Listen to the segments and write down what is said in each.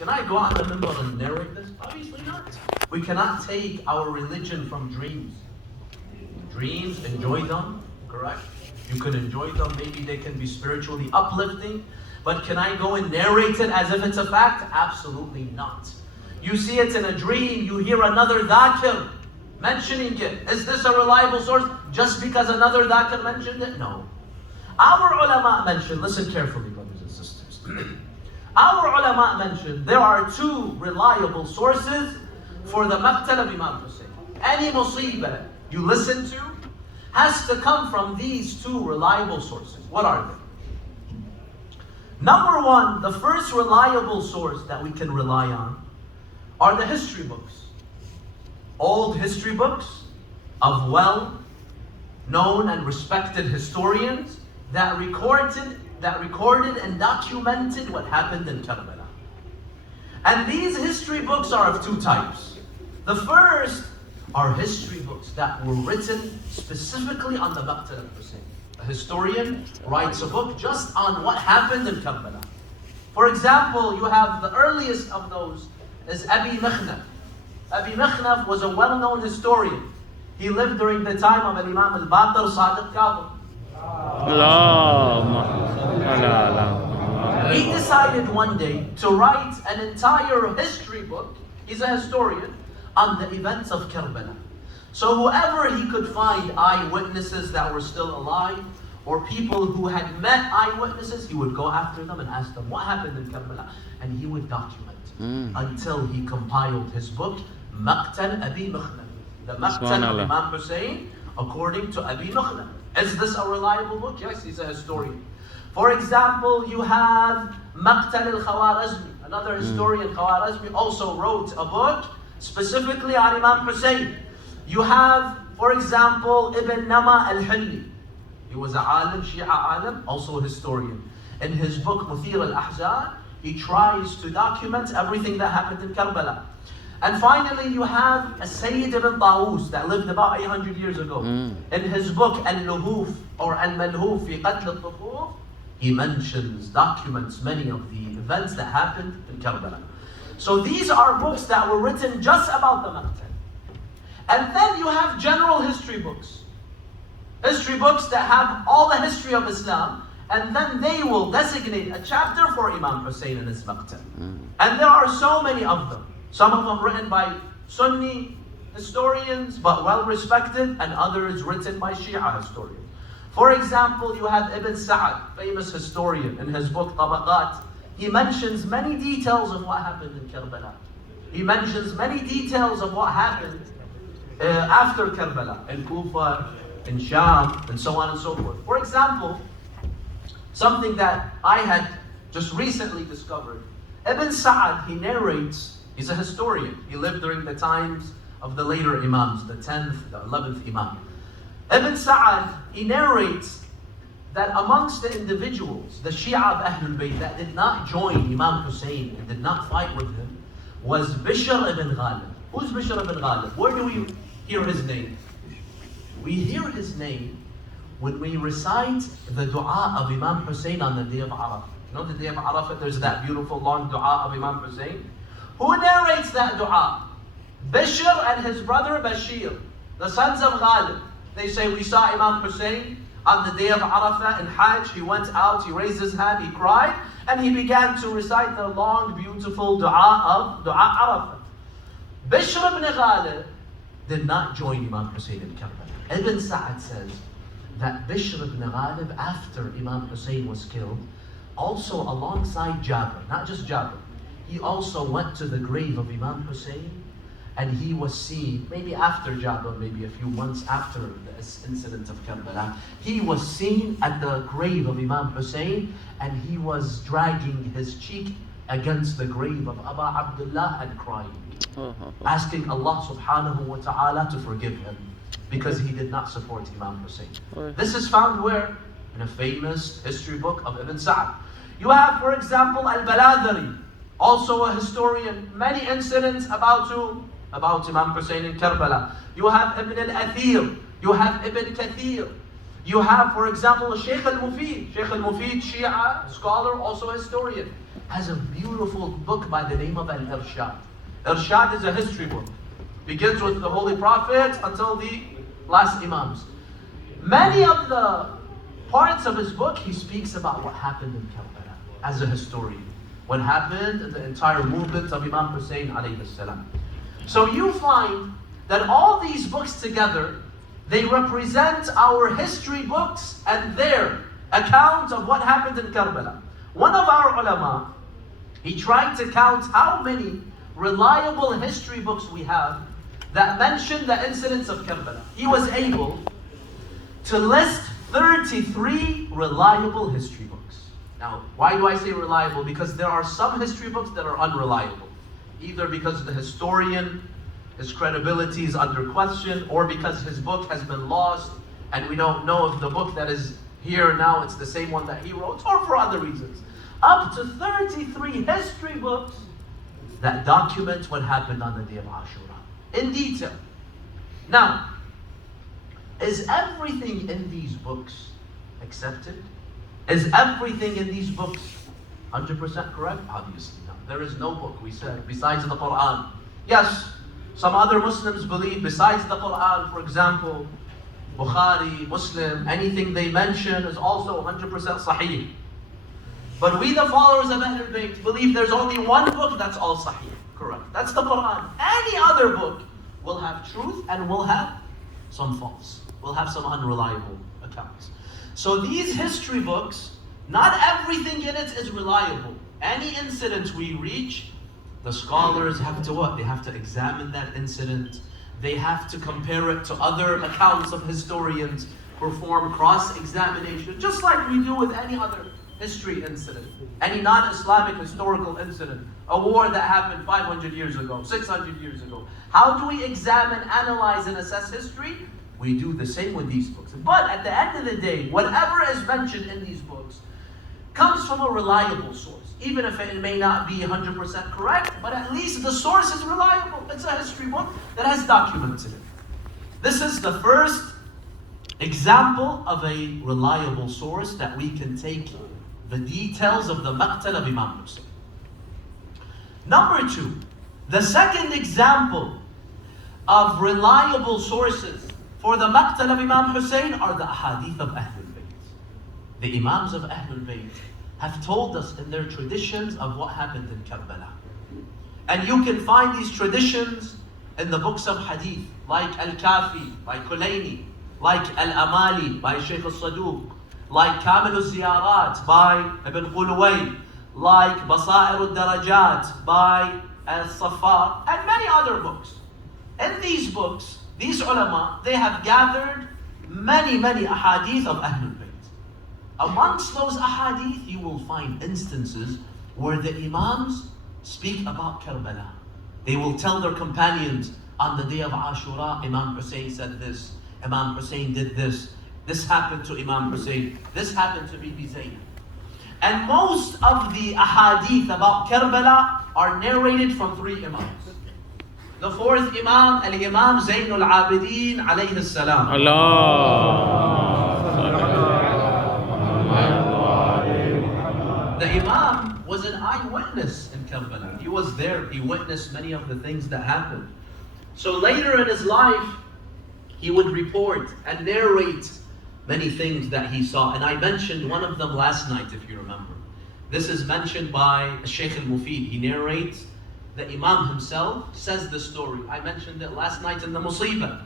Can I go out on the minbar and narrate this? Obviously not. We cannot take our religion from dreams. Dreams, enjoy them, correct? You can enjoy them, maybe they can be spiritually uplifting. But can I go and narrate it as if it's a fact? Absolutely not. You see it in a dream, you hear another dhakir mentioning it. Is this a reliable source just because another dhakir mentioned it? No. Our ulama mentioned, listen carefully brothers and sisters. Our ulama mentioned there are two reliable sources for the maqtal of Imam Hussein. Any musibah you listen to has to come from these two reliable sources. What are they? Number one, the first reliable source that we can rely on are the history books. Old history books of well-known and respected historians that recorded and documented what happened in Karbala. And these history books are of two types. The first are history books that were written specifically on the Maqtal of Hussein. A historian writes a book just on what happened in Karbala. For example, you have the earliest of those is Abi Mikhnaf. Abi Mikhnaf was a well-known historian. He lived during the time of Imam al-Baqir Sadiq Kadhim. He decided one day to write an entire history book, he's a historian, on the events of Karbala. So whoever he could find eyewitnesses that were still alive, or people who had met eyewitnesses, he would go after them and ask them what happened in Karbala, and he would document until he compiled his book, Maqtal Abi Mikhnaf, the Maqtal of Imam Hussein according to Abi Mikhnaf. Is this a reliable book? Yes, he's a historian. For example, you have Maqtal al-Khawarizmi, another historian, Khawarizmi, also wrote a book specifically on Imam Hussein. You have, for example, Ibn Nama al-Hilli. He was a alim, Shia alim, also a historian. In his book, Muthir al-Ahzab, he tries to document everything that happened in Karbala. And finally, you have a Sayyid ibn Tawus that lived about 800 years ago. In his book, Al-Luhuf, or Al-Malhuf fi Qatl al-Thufuf, he documents many of the events that happened in Karbala. So these are books that were written just about the Maqtal. And then you have general history books. History books that have all the history of Islam, and then they will designate a chapter for Imam Hussein and his Maqtal. And there are so many of them. Some of them written by Sunni historians, but well respected, and others written by Shia historians. For example, you have Ibn Sa'ad, famous historian, in his book Tabaqat. He mentions many details of what happened in Karbala. He mentions many details of what happened after Karbala, in Kufa, in Sham, and so on and so forth. For example, something that I had just recently discovered. Ibn Sa'ad, he narrates, he's a historian. He lived during the times of the later Imams, the 10th, the 11th Imam. Ibn Sa'ad, he narrates that amongst the individuals, the Shia of Ahl-e-Bait that did not join Imam Hussein and did not fight with him, was Bishr ibn Ghalib. Who's Bishr ibn Ghalib? Where do we hear his name? We hear his name when we recite the dua of Imam Hussein on the day of Arafah. You know the day of Arafah, there's that beautiful long dua of Imam Hussein. Who narrates that dua? Bishr and his brother Bashir, the sons of Ghalib. They say, we saw Imam Hussein on the day of Arafah in Hajj. He went out, he raised his hand, he cried, and he began to recite the long, beautiful dua of Dua Arafah. Bishr ibn Ghalib did not join Imam Hussein in Karbala. Ibn Sa'ad says that Bishr ibn Ghalib, after Imam Hussein was killed, also alongside Jabir, not just Jabir, he also went to the grave of Imam Hussein, and he was seen, maybe after Jabir, maybe a few months after the incident of Karbala, he was seen at the grave of Imam Hussein, and he was dragging his cheek against the grave of Abu Abdullah and crying, asking Allah subhanahu wa ta'ala to forgive him, because he did not support Imam Hussein. This is found where? In a famous history book of Ibn Sa'ad. You have, for example, Al-Baladhari, also a historian, many incidents about who? About Imam Hussein in Karbala. You have Ibn al-Athir, you have Ibn Kathir, You have, for example, Sheikh al-Mufid. Sheikh al-Mufid, Shia, scholar, also historian, has a beautiful book by the name of Al-Irshad. Irshad is a history book. Begins with the Holy Prophet until the last Imams. Many of the parts of his book, he speaks about what happened in Karbala as a historian. What happened in the entire movement of Imam Hussein alayhi salam. So you find that all these books together, they represent our history books and their account of what happened in Karbala. One of our ulama, he tried to count how many reliable history books we have that mention the incidents of Karbala. He was able to list 33 reliable history books. Now, why do I say reliable? Because there are some history books that are unreliable. Either because the historian, his credibility is under question, or because his book has been lost and we don't know if the book that is here now, it's the same one that he wrote, or for other reasons. Up to 33 history books that document what happened on the day of Ashura in detail. Now, is everything in these books accepted? Is everything in these books 100% correct? Obviously not. There is no book, we said, besides the Quran. Yes, some other Muslims believe besides the Quran, for example, Bukhari, Muslim, anything they mention is also 100% sahih. But we, the followers of Ahl-e-Bait, believe there's only one book that's all sahih, correct. That's the Quran. Any other book will have truth and will have some false, will have some unreliable accounts. So these history books, not everything in it is reliable. Any incident we reach, the scholars have to what? They have to examine that incident. They have to compare it to other accounts of historians, perform cross-examination, just like we do with any other history incident, any non-Islamic historical incident, a war that happened 500 years ago, 600 years ago. How do we examine, analyze, and assess history? We do the same with these books. But at the end of the day, whatever is mentioned in these books comes from a reliable source. Even if it may not be 100% correct, but at least the source is reliable. It's a history book that has documents in it. This is the first example of a reliable source that we can take the details of the Maqtal of Imam Hussein. Number two, the second example of reliable sources for the Maqtal of Imam Hussein are the ahadith of Ahl-e-Bait. The Imams of Ahl-e-Bait have told us in their traditions of what happened in Karbala. And you can find these traditions in the books of hadith, like Al-Kafi by Kulayni, like Al-Amali by Shaykh al-Saduq, like Kamil al-Ziyarat by Ibn Qulway, like Basair al-Darajat by Al-Safar, and many other books. In these books, these ulama, they have gathered many ahadith of Ahlul Bayt. Amongst those ahadith, you will find instances where the Imams speak about Karbala. They will tell their companions, on the day of Ashura, Imam Hussein said this, Imam Hussein did this, this happened to Imam Hussein, this happened to Bibi Zaynab. And most of the ahadith about Karbala are narrated from three Imams. The fourth Imam, Al-Imam Zaynul Abidin alayhi salam. The Imam was an eyewitness in Karbala. He was there, he witnessed many of the things that happened. So later in his life, he would report and narrate many things that he saw. And I mentioned one of them last night, if you remember. This is mentioned by Sheikh al-Mufid. He narrates, the Imam himself says the story. I mentioned it last night in the Musibah,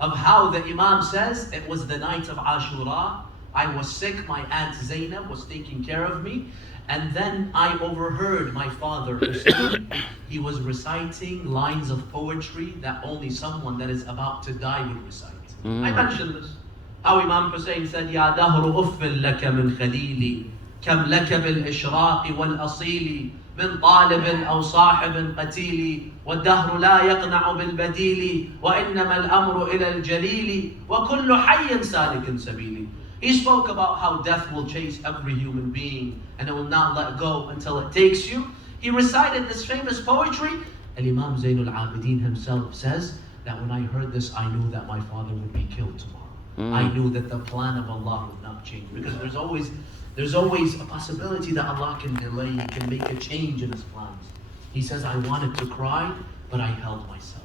of how the Imam says, it was the night of Ashura, I was sick, my aunt Zaynab was taking care of me, and then I overheard my father Hussein. He was reciting lines of poetry that only someone that is about to die would recite. I mentioned this. How Imam Hussein said, Ya dahru uffil laka min khalili, kam laka bil ishraqi wal asili, من طالب أو صاحب قتيل والدهر لا يقنع بالبديل وإنما الأمر إلى الجليل وكل حي سالك سبيل. He spoke about how death will chase every human being and it will not let go until it takes you. He recited this famous poetry, and Imam Zaynul Abidin himself says that when I heard this, I knew that my father would be killed tomorrow. I knew that the plan of Allah would not change. Because there's always a possibility that Allah can delay, He can make a change in His plans. He says, I wanted to cry, but I held myself.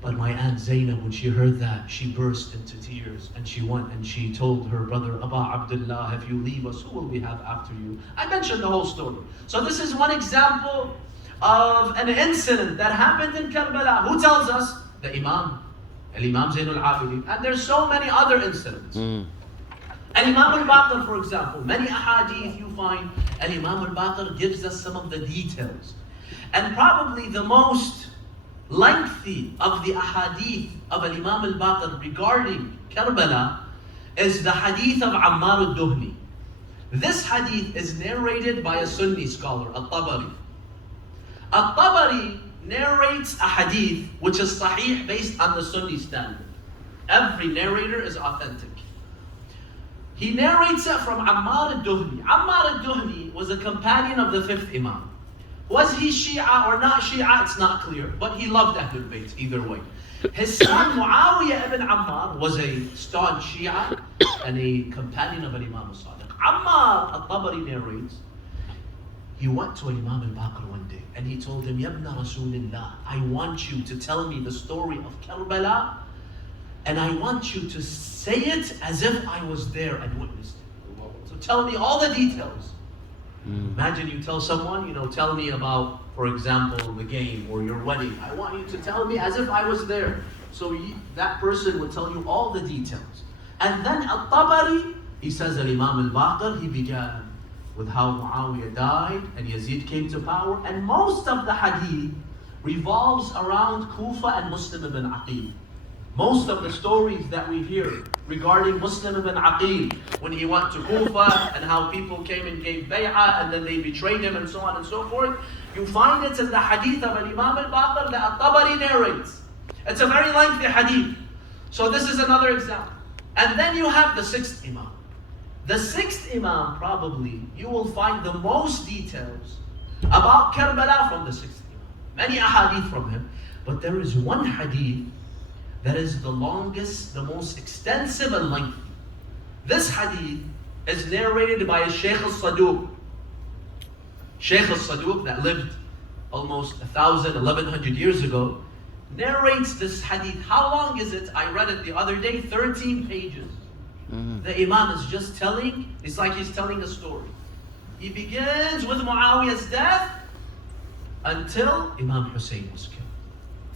But my Aunt Zainab, when she heard that, she burst into tears, and she went and she told her brother, Aba Abdullah, if you leave us, who will we have after you? I mentioned the whole story. So this is one example of an incident that happened in Karbala. Who tells us? The Imam, Al-Imam Zainul Abidin. And there's so many other incidents. Al-Imam al-Baqir, for example, many ahadith you find, Al-Imam al-Baqir gives us some of the details. And probably the most lengthy of the ahadith of Al-Imam al-Baqir regarding Karbala is the hadith of Ammar al-Duhni. This hadith is narrated by a Sunni scholar, Al-Tabari. Al-Tabari narrates a hadith which is sahih based on the Sunni standard. Every narrator is authentic. He narrates it from Ammar al-Duhni. Ammar al-Duhni was a companion of the fifth Imam. Was he Shia or not Shia? It's not clear. But he loved Ahl-e-Bait either way. His son Muawiyah ibn Ammar was a staunch Shia and a companion of Imam al-Sadiq. Ammar al-Tabari narrates, he went to Imam al-Baqir one day and he told him, Yabna Rasulillah, I want you to tell me the story of Karbala, and I want you to say it as if I was there and witnessed it. So tell me all the details. Imagine you tell someone, tell me about, for example, the game or your wedding. I want you to tell me as if I was there. So that person would tell you all the details. And then Al-Tabari, he says that Imam al-Baqir, he began with how Muawiyah died and Yazid came to power. And most of the hadith revolves around Kufa and Muslim ibn Aqil. Most of the stories that we hear regarding Muslim ibn Aqil, when he went to Kufa and how people came and gave bay'ah and then they betrayed him and so on and so forth, you find it in the hadith of Imam al-Baqir that Al-Tabari narrates. It's a very lengthy hadith. So this is another example. And then you have the sixth Imam. The sixth Imam, probably, you will find the most details about Karbala from the sixth Imam. Many ahadith from him. But there is one hadith that is the longest, the most extensive and lengthy. This hadith is narrated by a Shaykh al-Saduq. Shaykh al-Saduq, that lived almost 1,100 years ago, narrates this hadith. How long is it? I read it the other day, 13 pages. The Imam is just telling, it's like he's telling a story. He begins with Muawiyah's death until Imam Hussein was killed.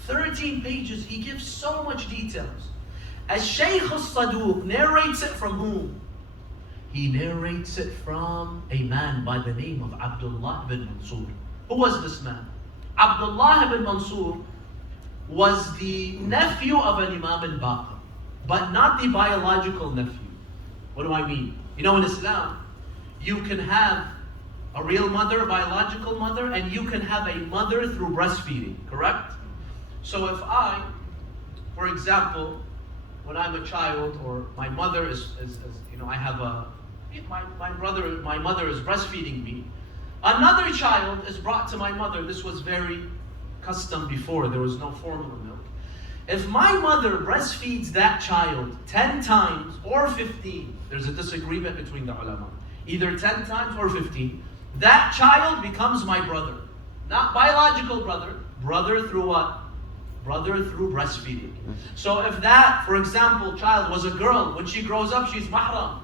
13 pages, he gives so much details. As Shaykh al-Saduq narrates it from whom? He narrates it from a man by the name of Abdullah ibn Mansur. Who was this man? Abdullah ibn Mansur was the nephew of an Imam al-Baqir, but not the biological nephew. What do I mean? In Islam, you can have a real mother, biological mother, and you can have a mother through breastfeeding, correct? So if I, for example, when I'm a child, or my mother my mother is breastfeeding me, another child is brought to my mother. This was very custom before, there was no formula milk. If my mother breastfeeds that child 10 times or 15, there's a disagreement between the ulama, either 10 times or 15, that child becomes my brother. Not biological brother, brother through what? Brother through breastfeeding. So if that, for example, child was a girl, when she grows up, she's mahram.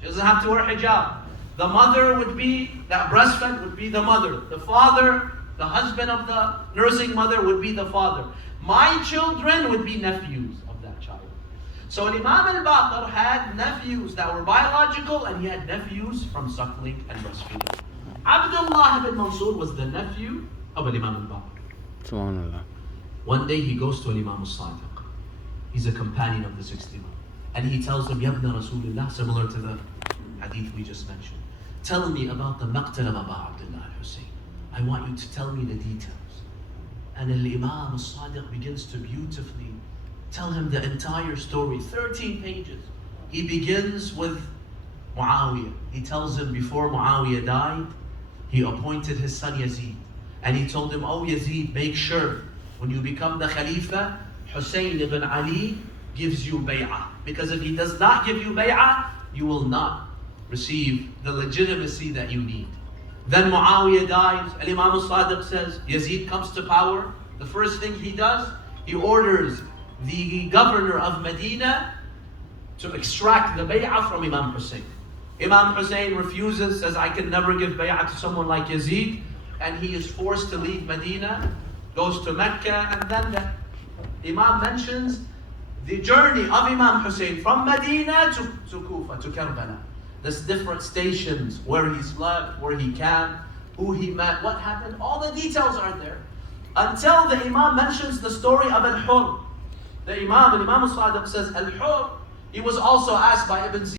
She doesn't have to wear hijab. The mother would be, that breastfed would be the mother. The father, the husband of the nursing mother would be the father. My children would be nephews of that child. So Imam al-Baqir had nephews that were biological, and he had nephews from suckling and breastfeeding. Abdullah ibn Mansur was the nephew of Imam al-Baqir. SubhanAllah. One day he goes to Imam al-Sadiq. He's a companion of the sixth Imam. And he tells him, Yabna Rasulullah, similar to the hadith we just mentioned. Tell me about the maqtal of Abu Abdullah al-Hussein. I want you to tell me the details. And Imam al-Sadiq begins to beautifully tell him the entire story, 13 pages. He begins with Muawiyah. He tells him before Muawiyah died, he appointed his son Yazid. And he told him, oh Yazid, make sure when you become the Khalifa, Hussein ibn Ali gives you bay'ah. Because if he does not give you bay'ah, you will not receive the legitimacy that you need. Then Muawiyah dies, and Imam al-Sadiq says, Yazid comes to power. The first thing he does, he orders the governor of Medina to extract the bay'ah from Imam Hussein. Imam Hussein refuses, says, I can never give bay'ah to someone like Yazid, and he is forced to leave Medina, goes to Mecca, and then the Imam mentions the journey of Imam Hussein from Medina to Kufa, to Karbala. There's different stations, where he slept, where he camped, who he met, what happened, all the details are there. Until the Imam mentions the story of Al-Hur. The Imam al-Sadiq says, Al-Hur, he was also asked by Ibn